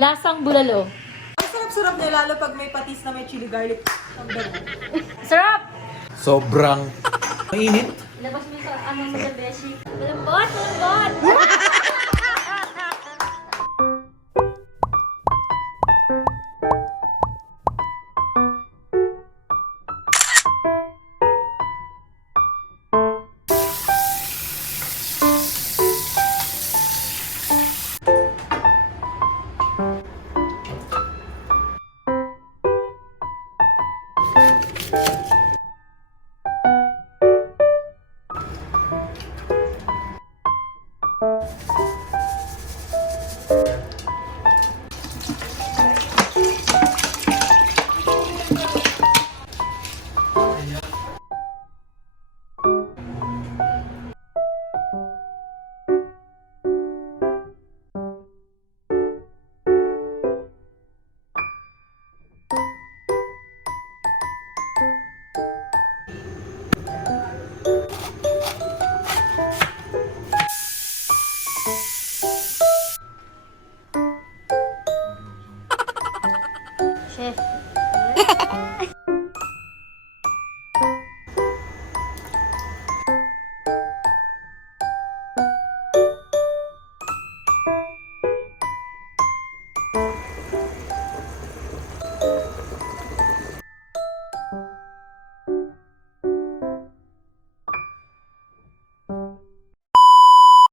Lasang bulalo. Ang sarap-sarap niya lalo pag may patis na may chili garlic. Ang bango. Sarap! Sobrang mainit. Labas mo sa ano sa beshi. Malambot, malambot!